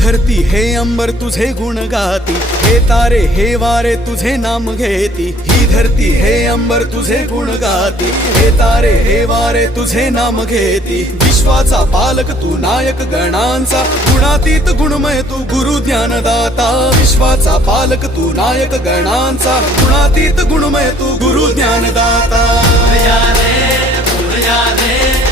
धरती हे अंबर तुझे गुण गाती, हे तारे हे वारे तुझे नाम घेती। ही धरती हे अंबर तुझे गुण गाती, हे तारे हे वारे तुझे नाम घेती। विश्वाचा पालक तू नायक गणांचा, गुणातीत गुणमय तू गुरु ज्ञानदाता। विश्वाचा पालक तू नायक गणांचा, गुणातीत गुणमय तू गुरु ज्ञानदाता। फूल या रे